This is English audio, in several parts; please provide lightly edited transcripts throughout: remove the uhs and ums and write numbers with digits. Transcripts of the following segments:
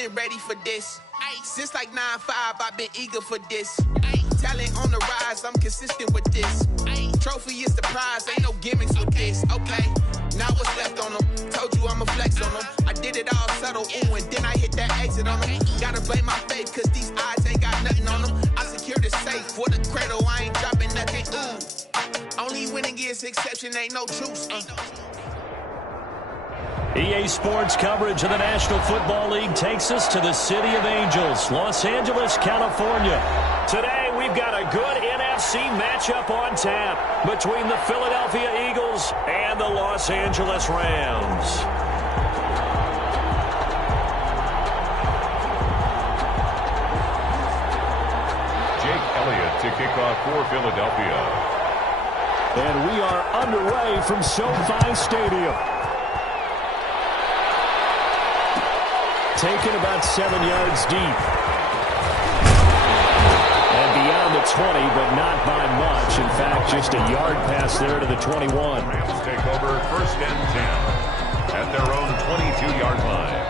been ready for this. Since like 9-5, I've been eager for this. Talent on the rise, I'm consistent with this. Trophy is the prize, ain't no gimmicks with this. Okay, now what's left on them? Told you I'ma flex on them. I did it all subtle, ooh, and then I hit that exit on them. Gotta blame my faith, cause these eyes ain't got nothing on them. I secured the safe for the cradle, I ain't dropping nothing, ooh. Only winning is exception, ain't no truce. EA Sports coverage of the National Football League takes us to the City of Angels, Los Angeles, California. Today, we've got a good NFC matchup on tap between the Philadelphia Eagles and the Los Angeles Rams. Jake Elliott to kick off for Philadelphia. And we are underway from SoFi Stadium. Taken about 7 yards deep. And beyond the 20, but not by much. In fact, just a yard pass there to the 21. Rams take over 1st and 10 at their own 22-yard line.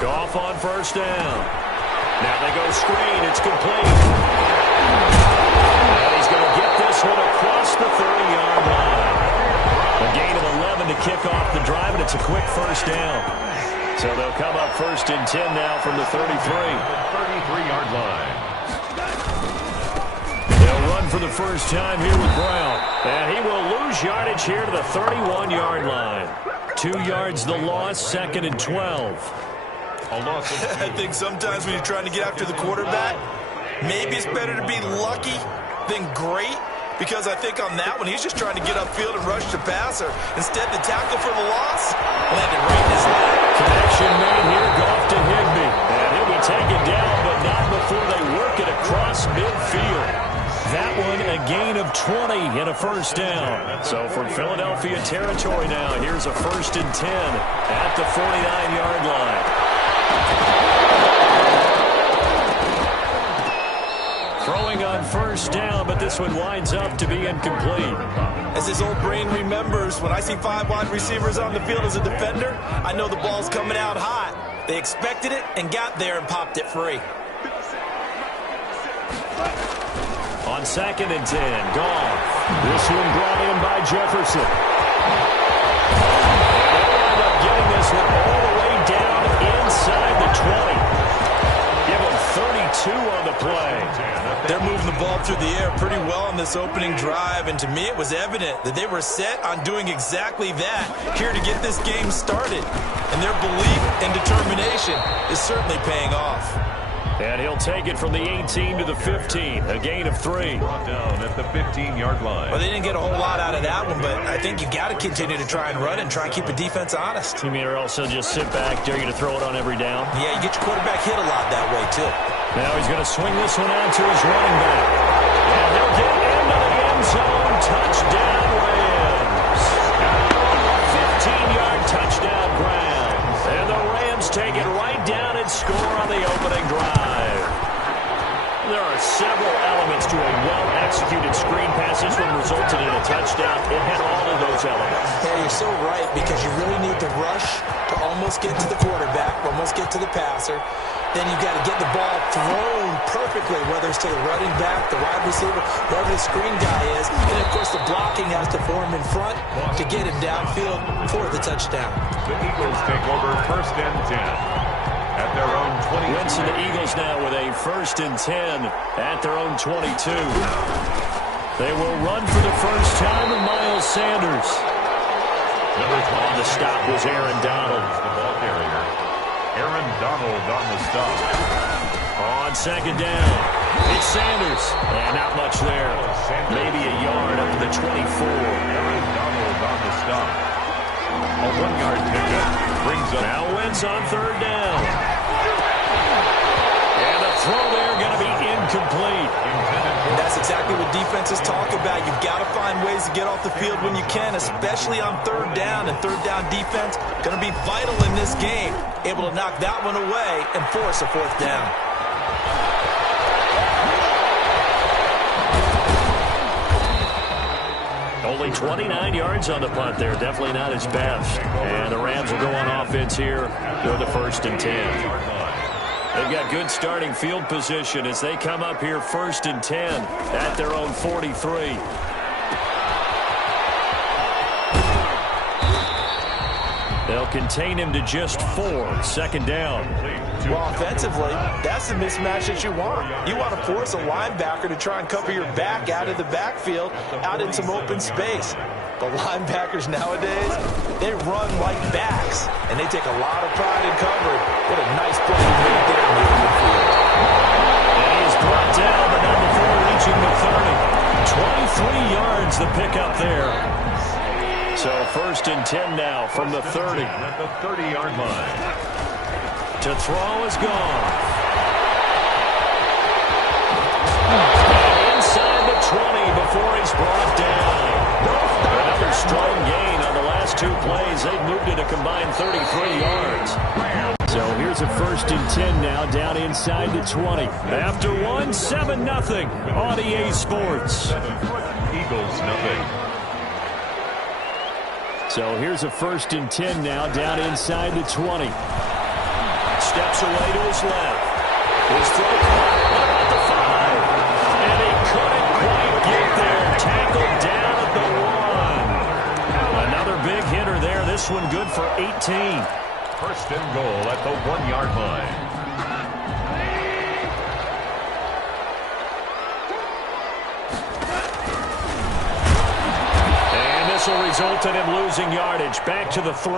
Goff on 1st down. Now they go screen. It's complete. And he's going to get this one across the 30-yard line. A gain of 11 to kick off the drive, and it's a quick 1st down. So they'll come up 1st and 10 now from the 33. 33-yard line. They'll run for the first time here with Brown. And he will lose yardage here to the 31-yard line. 2 yards the loss, 2nd and 12. I think sometimes when you're trying to get after the quarterback, maybe it's better to be lucky than great. Because I think on that one, he's just trying to get upfield and rush the passer. Instead, the tackle for the loss landed right in his lap. Connection made here, Goff to Higbee. And he'll be taken down, but not before they work it across midfield. That one, a gain of 20 and a 1st down. So from Philadelphia territory now, here's a 1st and 10 at the 49-yard line. Throwing on 1st down, but this one winds up to be incomplete. As his old brain remembers, when I see 5 wide receivers on the field as a defender, I know the ball's coming out hot. They expected it and got there and popped it free. On 2nd and 10, Goff. This one brought in by Jefferson. And they'll end up getting this one all the way down inside the 20. Give them 32 on the play. They're moving the ball through the air pretty well on this opening drive, and to me it was evident that they were set on doing exactly that here to get this game started. And their belief and determination is certainly paying off. And he'll take it from the 18 to the 15, a gain of 3. Brought down at the 15-yard line. Well, they didn't get a whole lot out of that one, but I think you got to continue to try and run and try and keep the defense honest. You mean or also just sit back, dare you to throw it on every down? Yeah, you get your quarterback hit a lot that way, too. Now he's going to swing this one out to his running back. And he'll get into the end zone. Touchdown, Rams. 15-yard touchdown ground. And the Rams take it right down and score on the opening drive. There are several elements to a well-executed screen pass. This one resulted in a touchdown. It had all of those elements. Yeah, you're so right, because you really need to rush to almost get to the quarterback, almost get to the passer. Then you got to get the ball thrown perfectly, whether it's to the running back, the wide receiver, whoever the screen guy is. And, of course, the blocking has to form in front to get him downfield for the touchdown. The Eagles take over 1st and 10 at their own 22. Wentz and the Eagles now with a 1st and 10 at their own 22. They will run for the first time with Miles Sanders. Number 12. On the stop was Aaron Donald. The ball carrier. Aaron Donald on the stop. On 2nd down, it's Sanders. And not much there. Maybe a yard up to the 24. Aaron Donald on the stop. A 1-yard pickup brings up. Now Wentz on 3rd down. And the throw there going to be incomplete. That's exactly what defenses talk about. You've got to find ways to get off the field when you can, especially on 3rd down. And 3rd down defense going to be vital in this game. Able to knock that one away and force a 4th down. Only 29 yards on the punt there. Definitely not his best. And the Rams will go on offense here with the 1st and 10. They've got good starting field position as they come up here 1st and 10 at their own 43. They'll contain him to just 4. 2nd down. Well, offensively, that's the mismatch that you want. You want to force a linebacker to try and cover your back out of the backfield, out in some open space. But linebackers nowadays, they run like backs, and they take a lot of pride in covering. What a nice play he made there in the open field. And he is brought down, but not before reaching the 30. 23 yards the pickup there. So 1st and 10 now from the 30. At the 30-yard line. To throw is gone. Inside the 20 before he's brought down. Another strong gain on the last 2 plays. They've moved it a combined 33 yards. So here's a 1st and 10 now down inside the 20. After 1, 7-0 on EA Sports. Eagles, nothing. So here's a 1st and 10 now down inside the 20. Steps away to his left. His throw caught. What about the 5? And he couldn't quite get there. Tackled down at the 1. Another big hitter there. This one good for 18. 1st and goal at the 1-yard line. Will result in him losing yardage back to the 3.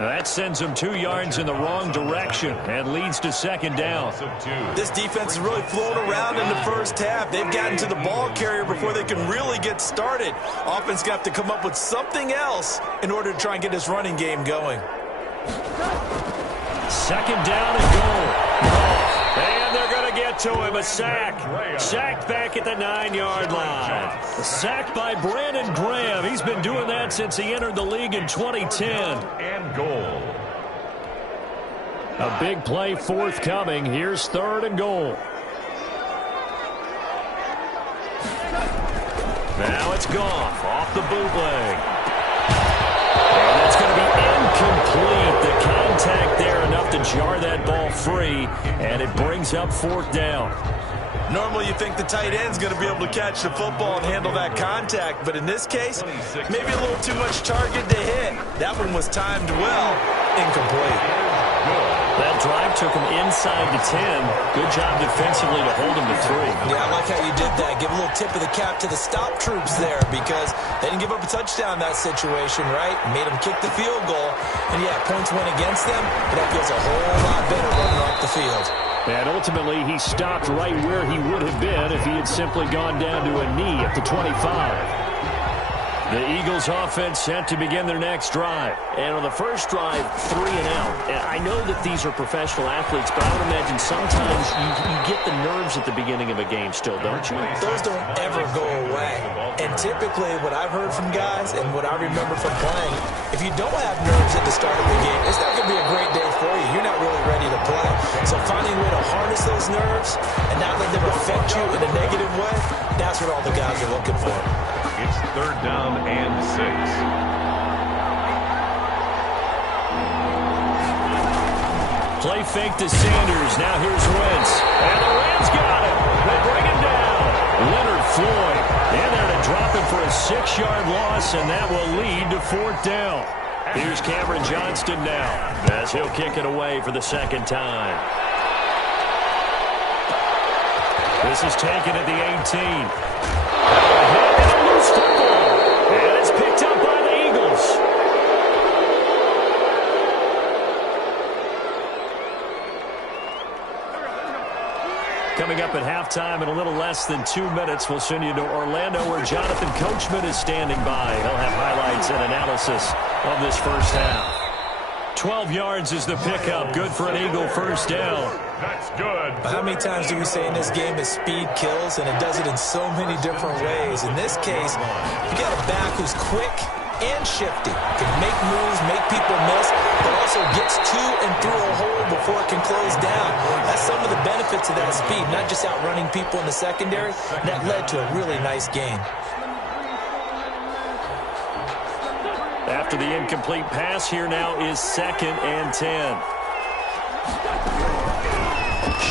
That sends him 2 yards in the wrong direction and leads to 2nd down. This defense is really flown around in the first half. They've gotten to the ball carrier before they can really get started. Offense got to come up with something else in order to try and get this running game going. 2nd down and goal. And they're going to get to him. A sack. Sacked back at the 9-yard line. A sack by Brandon Graham. He's been doing that since he entered the league in 2010. And goal. A big play forthcoming. Here's 3rd and goal. Now it's Goff off the bootleg. And that's going to be incomplete. The contact there enough to jar that ball free, and it brings up 4th down. Normally you think the tight end's going to be able to catch the football and handle that contact, but in this case, maybe a little too much target to hit. That one was timed well. Incomplete. That drive took him inside the 10. Good job defensively to hold him to 3. Yeah, I like how you did that. Give a little tip of the cap to the stop troops there because they didn't give up a touchdown in that situation, right? Made them kick the field goal. And, yeah, points went against them, but that feels a whole lot better running off the field. And ultimately, he stopped right where he would have been if he had simply gone down to a knee at the 25. The Eagles offense set to begin their next drive. And on the first drive, 3 and out. And I know that these are professional athletes, but I would imagine sometimes you get the nerves at the beginning of a game still, don't you? Those don't ever go away. And typically what I've heard from guys and what I remember from playing, if you don't have nerves at the start of the game, it's not going to be a great day for you. You're not really ready to play. So finding a way to harness those nerves and not let them affect you in a negative way, that's what all the guys are looking for. It's 3rd down and 6. Play fake to Sanders. Now here's Wentz. And the Rams got him. They bring him down. Leonard Floyd in there to drop him for a 6-yard loss, and that will lead to 4th down. Here's Cameron Johnston now as he'll kick it away for the 2nd time. This is taken at the 18. And it's picked up by the Eagles. Coming up at halftime in a little less than 2 minutes, we'll send you to Orlando where Jonathan Coachman is standing by. He'll have highlights and analysis of this first half. 12 yards is the pickup. Good for an Eagle 1st down. That's good. How many times do we say in this game that speed kills, and it does it in so many different ways? In this case, you got a back who's quick and shifty, can make moves, make people miss, but also gets to and through a hole before it can close down. That's some of the benefits of that speed, not just outrunning people in the secondary. And that led to a really nice game. After the incomplete pass, here now is 2nd and 10.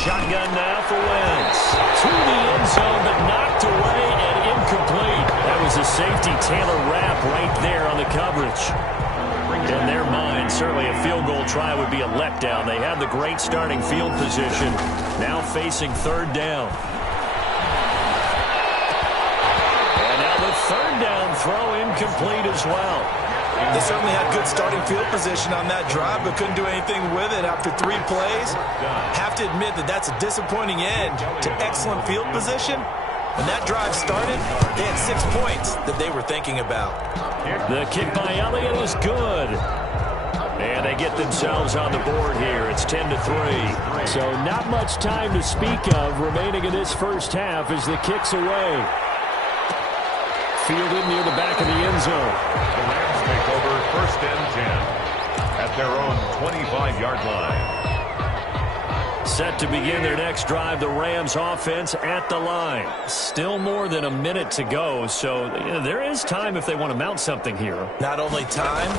Shotgun now for Wentz. To the end zone, but knocked away and incomplete. That was a safety, Taylor Rapp, right there on the coverage. In their mind, certainly a field goal try would be a letdown. They have the great starting field position, now facing 3rd down. And now the 3rd down throw incomplete as well. They certainly had good starting field position on that drive, but couldn't do anything with it after 3 plays. Have to admit that that's a disappointing end to excellent field position. When that drive started, they had 6 points that they were thinking about. The kick by Elliott is good. And they get themselves on the board here. It's 10-3. So not much time to speak of remaining in this first half as the kick's away. Fielded near the back of the end zone. The Rams take over 1st and 10 at their own 25-yard line. Set to begin their next drive, the Rams offense at the line. Still more than a minute to go, so there is time if they want to mount something here. Not only time,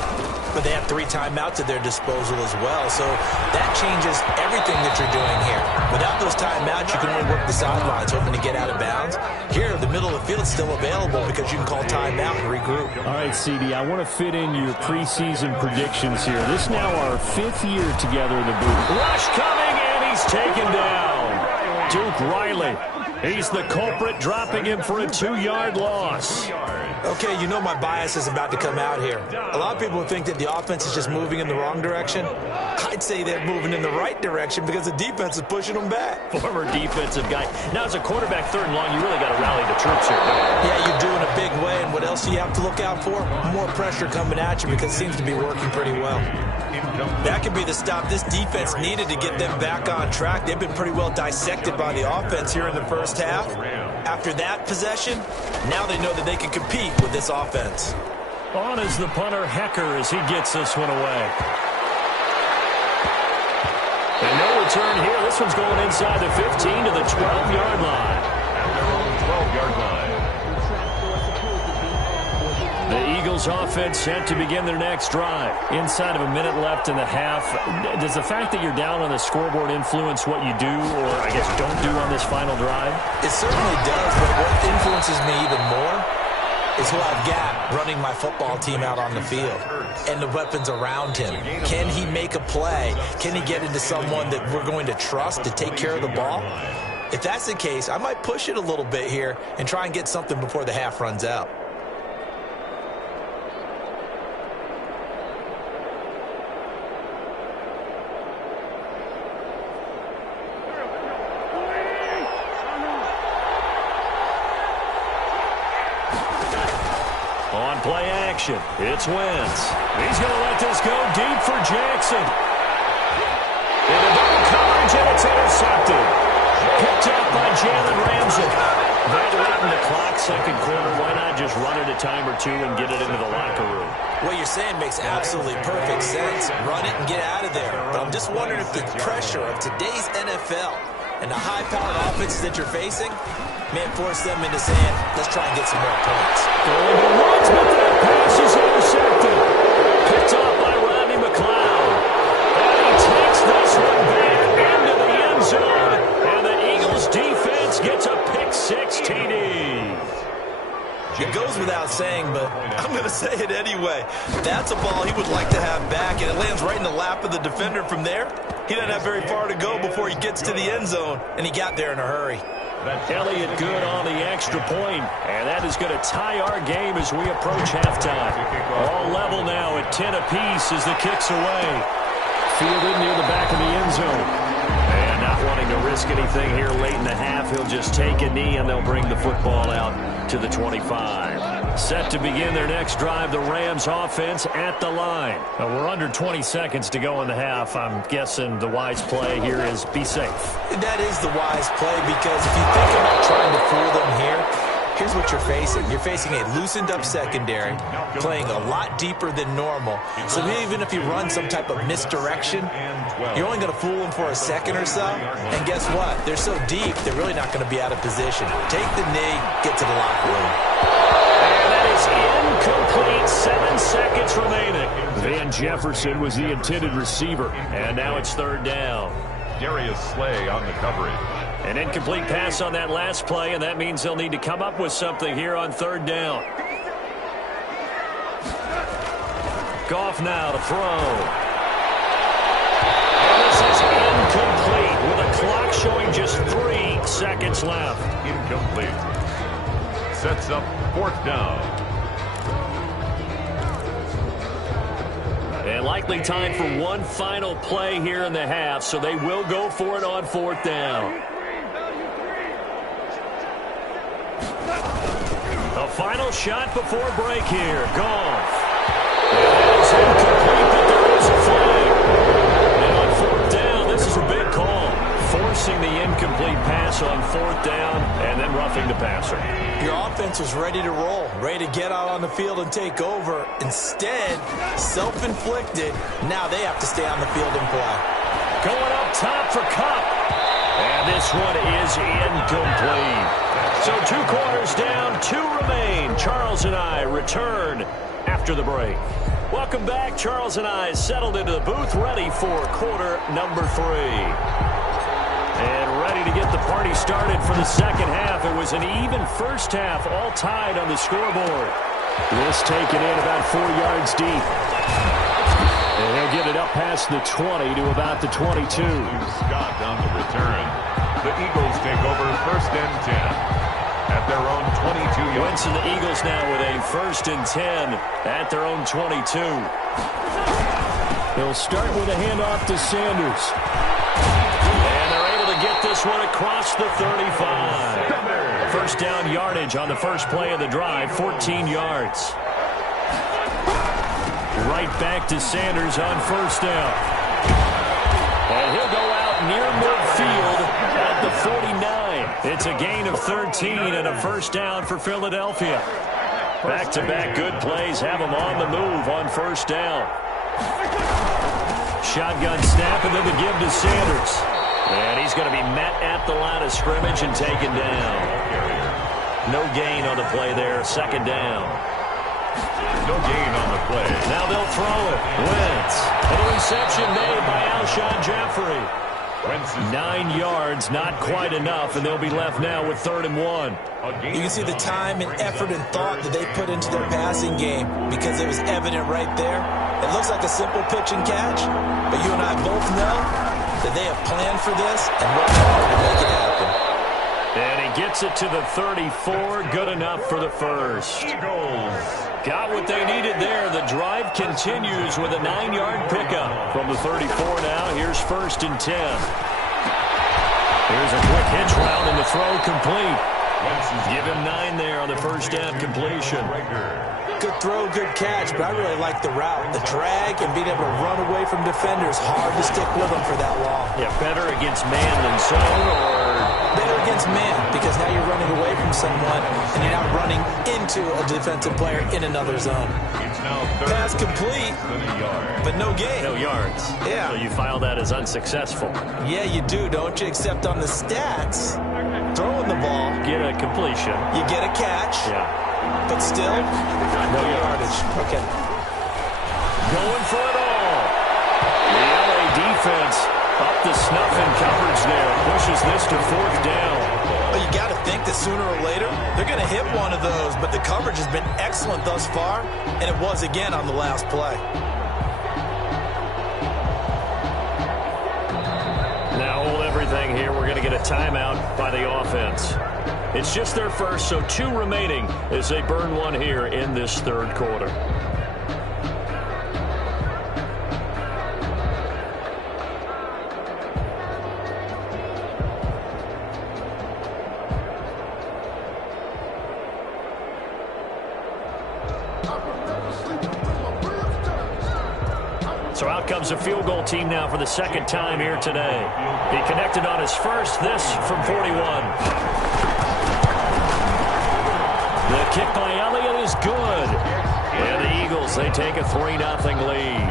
but they have 3 timeouts at their disposal as well, so that changes everything that you're doing here. Without those timeouts, you can only work the sidelines, hoping to get out of bounds. Here, the middle of the field is still available because you can call timeout and regroup. All right, CD, I want to fit in your preseason predictions here. This is now our 5th year together in the booth. Rush coming, and he's taken down. Duke Riley. He's the culprit, dropping him for a 2-yard loss. Okay, you know my bias is about to come out here. A lot of people think that the offense is just moving in the wrong direction. I'd say they're moving in the right direction because the defense is pushing them back. Former defensive guy. Now, as a quarterback, 3rd and long, you really got to rally the troops here. Yeah, you're doing a big way, and what else do you have to look out for? More pressure coming at you because it seems to be working pretty well. That could be the stop this defense needed to get them back on track. They've been pretty well dissected by the offense here in the first half. After that possession, now they know that they can compete with this offense. On is the punter, Hecker, as he gets this one away. And no return here. This one's going inside the 15 to the 12-yard line. At their own 12-yard line. The Eagles offense set to begin their next drive. Inside of a minute left in the half. Does the fact that you're down on the scoreboard influence what you do, or I guess don't do on this final drive? It certainly does, but what influences me even more is who I've got running my football team out on the field and the weapons around him. Can he make a play? Can he get into someone that we're going to trust to take care of the ball? If that's the case, I might push it a little bit here and try and get something before the half runs out. On play action, it's Wentz. He's going to let this go deep for Jackson. In a double coverage, and it's intercepted. Picked up by Jalen Ramsey. Right late in the clock, 2nd quarter. Why not just run it a time or 2 and get it into the locker room? What you're saying makes absolutely perfect sense. Run it and get out of there. But I'm just wondering if the pressure of today's NFL and the high-powered offenses that you're facing may force them into saying, let's try and get some more points. Going to Woods, but that pass is intercepted. Picked off by Rodney McLeod. And he takes this one back into the end zone. And the Eagles defense gets a pick-6 TD. It goes without saying, but I'm going to say it anyway. That's a ball he would like to have back, and it lands right in the lap of the defender from there. He doesn't have very far to go before he gets to the end zone, and he got there in a hurry. Elliott good on the extra point, and that is going to tie our game as we approach halftime. All level now at 10 apiece as the kick's away. Fielded near the back of the end zone. And not wanting to risk anything here late in the half, he'll just take a knee and they'll bring the football out to the 25. Set to begin their next drive, the Rams offense at the line. Now, we're under 20 seconds to go in the half. I'm guessing the wise play here is be safe. That is the wise play, because if you think about trying to fool them here, here's what you're facing. You're facing a loosened-up secondary, playing a lot deeper than normal. So even if you run some type of misdirection, you're only going to fool them for a second or so. And guess what? They're so deep, they're really not going to be out of position. Take the knee, get to the locker room. And that is is incomplete. 7 seconds remaining. Van Jefferson was the intended receiver, and now it's third down. Darius Slay on the coverage. An incomplete pass on that last play, and that means they'll need to come up with something here on third down. Goff now to throw. And this is incomplete with a clock showing just 3 seconds left. Incomplete. Sets up fourth down. And likely time for one final play here in the half, so they will go for it on fourth down. A final shot before break here. Goff. And it's incomplete, but there is a flag. And on fourth down, this is a big call. Forcing the incomplete pass on fourth down and then roughing the passer. Your offense was ready to roll, ready to get out on the field and take over. Instead, self-inflicted, now they have to stay on the field and play. Going up top for Kupp. And this one is incomplete. So 2 quarters down, 2 remain. Charles and I return after the break. Welcome back. Charles and I settled into the booth, ready for quarter number 3. And ready to get the party started for the second half. It was an even first half, all tied on the scoreboard. This taken in about 4 yards deep. And he'll get it up past the 20 to about the 22. Scott on the return. The Eagles take over first and 10 at their own 22 yards. Wentz and the Eagles now with a first and 10 at their own 22. They'll start with a handoff to Sanders. Get this one across the 35. First down yardage on the first play of the drive, 14 yards. Right back to Sanders on first down. And he'll go out near midfield at the 49. It's a gain of 13 and a first down for Philadelphia. Back-to-back good plays have them on the move on first down. Shotgun snap and then the give to Sanders. And he's going to be met at the line of scrimmage and taken down. No gain on the play there. Second down. No gain on the play. Now they'll throw it. Wentz. And a reception made by Alshon Jeffrey. 9 yards, not quite enough, and they'll be left now with 3rd and 1. You can see the time and effort and thought that they put into their passing game because it was evident right there. It looks like a simple pitch and catch, but you and I both know that they have planned for this and worked hard to make it happen. And he gets it to the 34. Good enough for the first. Got what they needed there. The drive continues with a 9-yard pickup. From the 34 now, here's first and 10. Here's a quick hitch route and the throw complete. Give him 9 there on the first down completion. Good throw, good catch, but I really like the route. The drag and being able to run away from defenders. Hard to stick with them for that long. Yeah, better against man than zone, or better against man, because now you're running away from someone and you're not running into a defensive player in another zone. Pass complete, but no gain. No yards. Yeah. So you file that as unsuccessful. Yeah, you do, don't you? Except on the stats, throwing the ball. Get a completion. You get a catch. Yeah. But still, no yardage. Okay. Going for it all. The LA defense up to snuff in coverage there. Pushes this to 4th down. Well, you got to think that sooner or later, they're going to hit one of those. But the coverage has been excellent thus far, and it was again on the last play. Now hold everything here. We're going to get a timeout by the offense. It's just their first, so 2 remaining as they burn one here in this 3rd quarter. So out comes a field goal team now for the 2nd time here today. He connected on his first, this from 41. The kick by Elliott is good. And the Eagles Eagles, they take a 3-0 lead.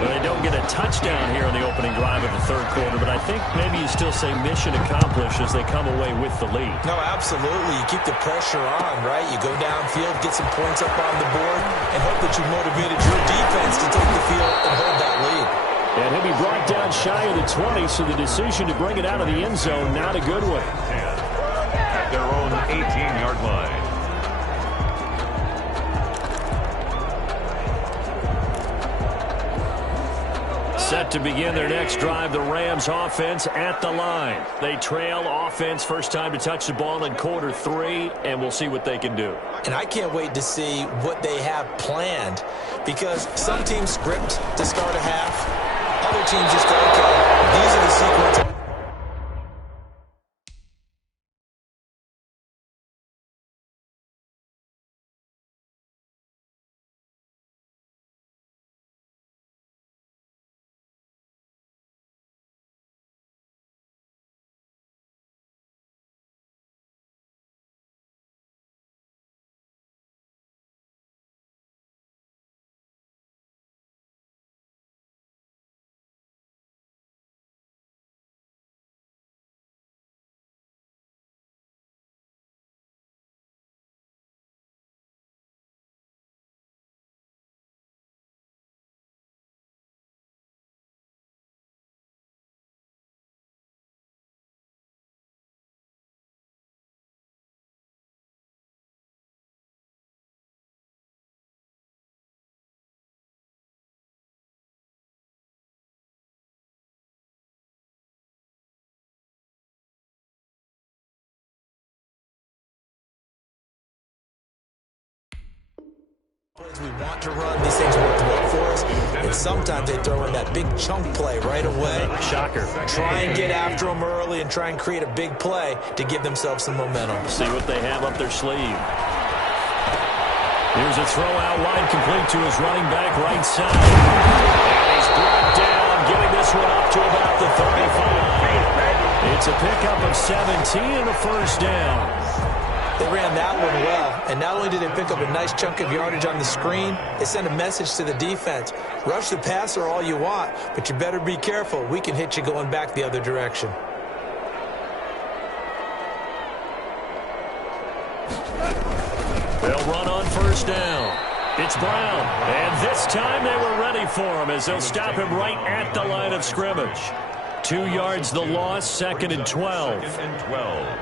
They don't get a touchdown here on the opening drive of the third quarter, but I think maybe you still say mission accomplished as they come away with the lead. No, absolutely. You keep the pressure on, right? You go downfield, get some points up on the board, and hope that you motivated your defense to take the field and hold that lead. And he'll be brought down shy of the 20, so the decision to bring it out of the end zone, not a good one. At their own 18-yard line. Set to begin their next drive, the Rams offense at the line. They trail offense, first time to touch the ball in quarter 3, and we'll see what they can do. And I can't wait to see what they have planned, because some teams script to start a half. Other teams just go, okay, these are the sequences. We want to run. These things work well for us. And sometimes they throw in that big chunk play right away. Shocker. Try and get after them early and try and create a big play to give themselves some momentum. See what they have up their sleeve. Here's a throw out wide, complete to his running back right side. And he's brought down, getting this one up to about the 35. It's a pickup of 17 and a first down. They ran that one well, and not only did they pick up a nice chunk of yardage on the screen, they sent a message to the defense. Rush the passer all you want, but you better be careful. We can hit you going back the other direction. They'll run on first down. It's Brown, and this time they were ready for him as they'll stop him right at the line of scrimmage. 2 yards the loss, 2nd and 12. 2nd and 12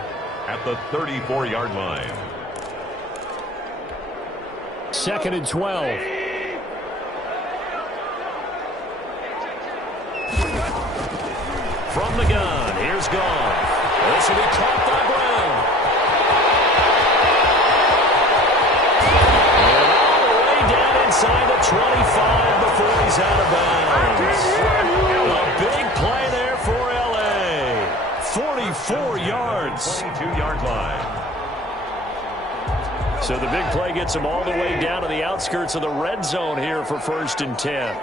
at the 34-yard line. 2nd and 12. From the gun, here's Goff. This will be caught by Brown. And all the way down inside the 25 before he's out of bounds. A big play there for L.A. 44 yards. 22-yard line. So the big play gets him all the way down to the outskirts of the red zone here for 1st and 10.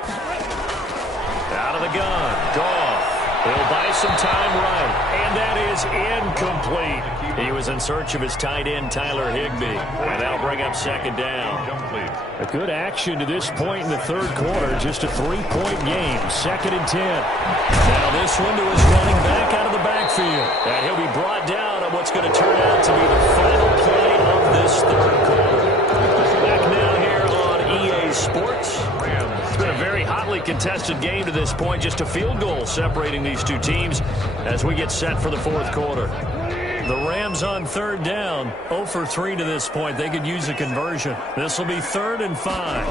Out of the gun, Goff. He'll buy some time right, and that is incomplete. He was in search of his tight end, Tyler Higbee, and that'll bring up 2nd down. A good action to this point in the third quarter, just a 3-point game, 2nd and 10. Now this one to his running back out of the backfield, and he'll be brought down on what's going to turn out to be the final play of this third quarter. Back now here on EA Sports. It's been a very hotly contested game to this point. Just a field goal separating these two teams as we get set for the fourth quarter. The Rams on 3rd down, 0 for 3 to this point. They could use a conversion. This will be 3rd and 5. And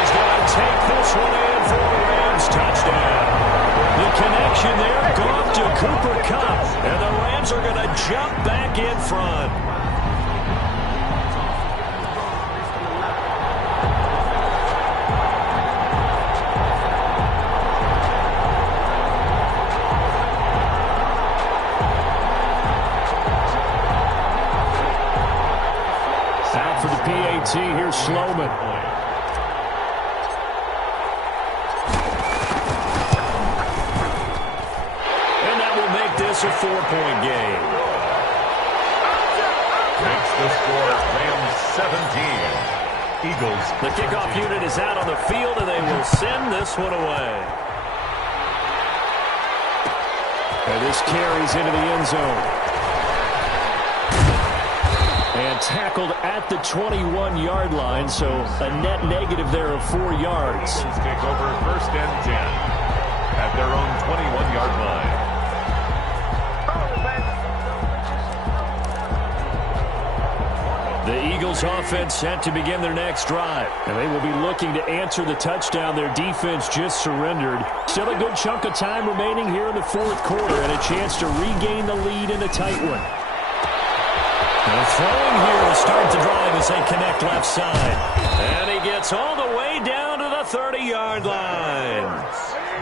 he's going to take this one in for a Rams touchdown. The connection there, Goff to Cooper Kupp, and the Rams are going to jump back in front. For the PAT, here's Sloman. And that will make this a 4-point game. The score, Rams 17, Eagles. The kickoff unit is out on the field, and they will send this one away. And this carries into the end zone. And tackled at the 21-yard line, so a net negative there of 4 yards. Eagles take over 1st and 10 at their own 21-yard line. The Eagles offense set to begin their next drive. And they will be looking to answer the touchdown their defense just surrendered. Still a good chunk of time remaining here in the 4th quarter and a chance to regain the lead in a tight one. And throwing here to start the drive as they connect left side. And he gets all the way down to the 30-yard line.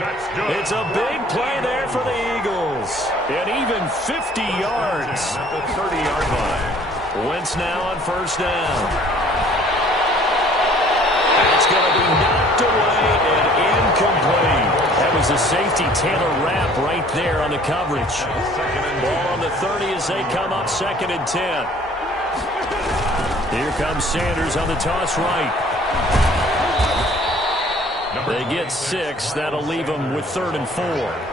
That's good. It's a big play there for the Eagles. And even 50 yards. At the 30-yard line. Wentz now on 1st down. It's going to be knocked away and incomplete. That was a safety Taylor Rapp right there on the coverage. Ball on the 30 as they come up 2nd and 10. Here comes Sanders on the toss right. They get 6. That'll leave them with 3rd and 4.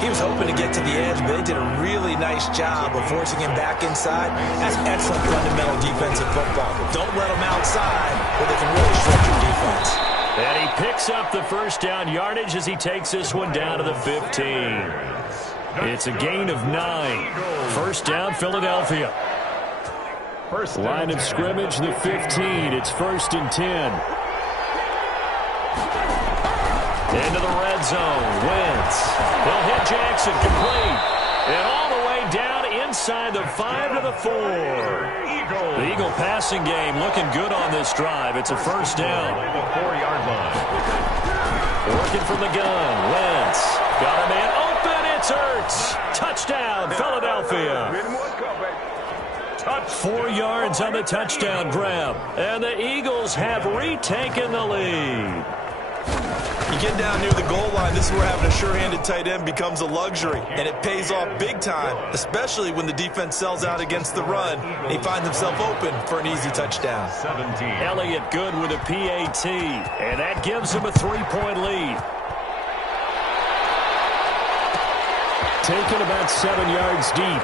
He was hoping to get to the edge, but they did a really nice job of forcing him back inside. That's excellent fundamental defensive football. Don't let them outside where they can really stretch your defense. And he picks up the 1st down yardage as he takes this one down to the 15. It's a gain of 9. 1st down, Philadelphia. Line of scrimmage, the 15. It's 1st and 10. Into the red zone. Wentz. They'll hit Jackson complete. And all the way down inside the 5 to the 4. The Eagle passing game looking good on this drive. It's a 1st down. The 4-yard line. Working from the gun. Wentz. Got a man open. It's Ertz. Touchdown, Philadelphia. 4 yards on the touchdown grab. And the Eagles have retaken the lead. You get down near the goal line, this is where having a sure-handed tight end becomes a luxury, and it pays off big time, especially when the defense sells out against the run, and he finds himself open for an easy touchdown. 17. Elliott good with a PAT, and that gives him a 3-point lead. Taken about 7 yards deep.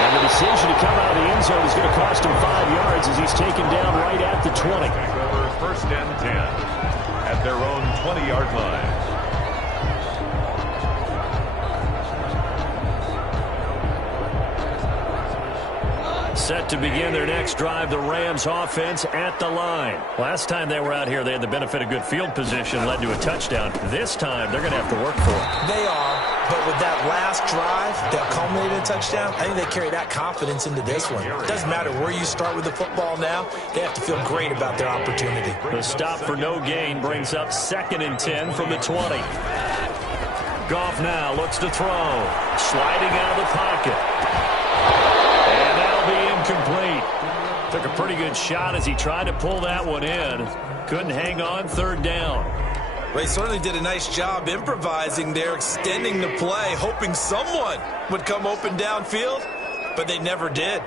And the decision to come out of the end zone is going to cost him 5 yards as he's taken down right at the 20. Over 1st and 10 at their own 20-yard line. Set to begin their next drive, the Rams offense at the line. Last time they were out here, they had the benefit of good field position, led to a touchdown. This time, they're going to have to work for it. They are, but with that last drive that culminated in a touchdown, I think they carry that confidence into this one. It doesn't matter where you start with the football now. They have to feel great about their opportunity. The stop for no gain brings up 2nd and 10 from the 20. Goff now looks to throw. Sliding out of the pocket. And that'll be incomplete. Took a pretty good shot as he tried to pull that one in. Couldn't hang on, 3rd down. They certainly did a nice job improvising there, extending the play, hoping someone would come open downfield, but they never did.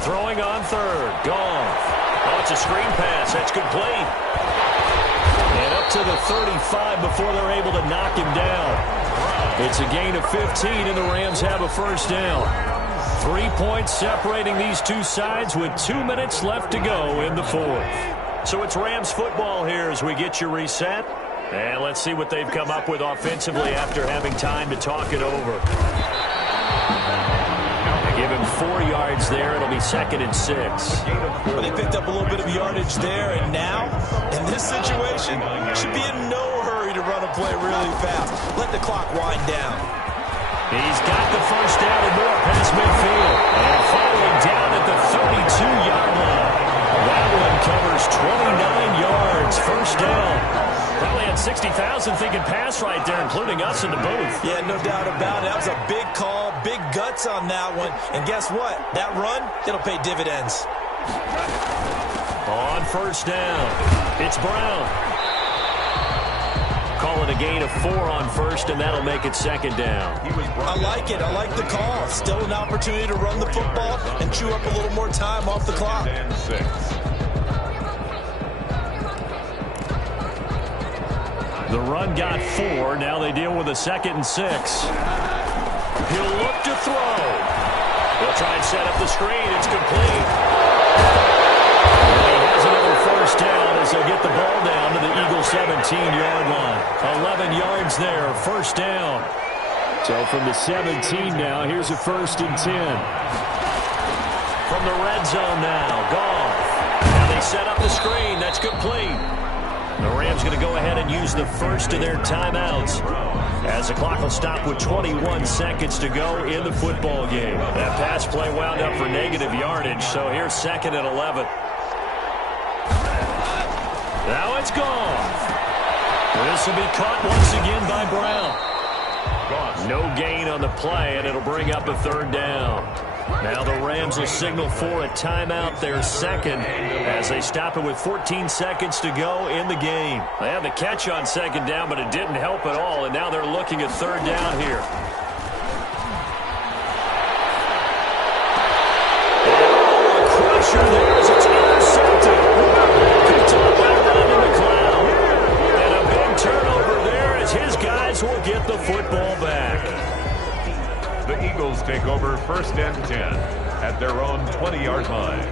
Throwing on 3rd. Goff. Oh, it's a screen pass. That's complete. And up to the 35 before they're able to knock him down. It's a gain of 15, and the Rams have a 1st down. 3 points separating these two sides with 2 minutes left to go in the 4th. So it's Rams football here as we get you reset. And let's see what they've come up with offensively after having time to talk it over. They give him 4 yards there. It'll be 2nd and 6. Well, they picked up a little bit of yardage there, and now, in this situation, should be in no hurry to run a play really fast. Let the clock wind down. He's got the 1st down and more past midfield. And finally down at the 32-yard line. That one covers 29 yards. 1st down. Probably had 60,000 thinking pass right there, including us in the booth. Yeah, no doubt about it. That was a big call, big guts on that one. And guess what? That run, it'll pay dividends. On 1st down, it's Brown. call it a gain of 4 on first, and that'll make it second down. I like it. I like the call. Still an opportunity to run the football and chew up a little more time off the clock. And 6. The run got 4. Now they deal with a 2nd and 6. He'll look to throw. They'll try and set up the screen. It's complete. And he has another first down as they get the ball down to the Eagles' 17-yard line. 11 yards there, first down. So from the 17 now, here's a 1st and 10. From the red zone now, Goff. Now they set up the screen. That's complete. The Rams going to go ahead and use the first of their timeouts as the clock will stop with 21 seconds to go in the football game. That pass play wound up for negative yardage, so here's 2nd and 11. Now it's gone. This will be caught once again by Brown. No gain on the play, and it'll bring up a 3rd down. Now the Rams will signal for a timeout, their second, as they stop it with 14 seconds to go in the game. They had the catch on 2nd down, but it didn't help at all, and now they're looking at 3rd down here. Oh, a crusher there as it's intercepted. Picked up by Run in the cloud. And a big turnover there as his guys will get the football back. The Eagles take over 1st and 10 at their own 20-yard line.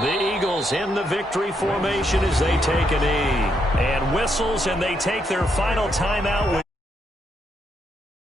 The Eagles in the victory formation as they take a knee. And whistles, and they take their final timeout.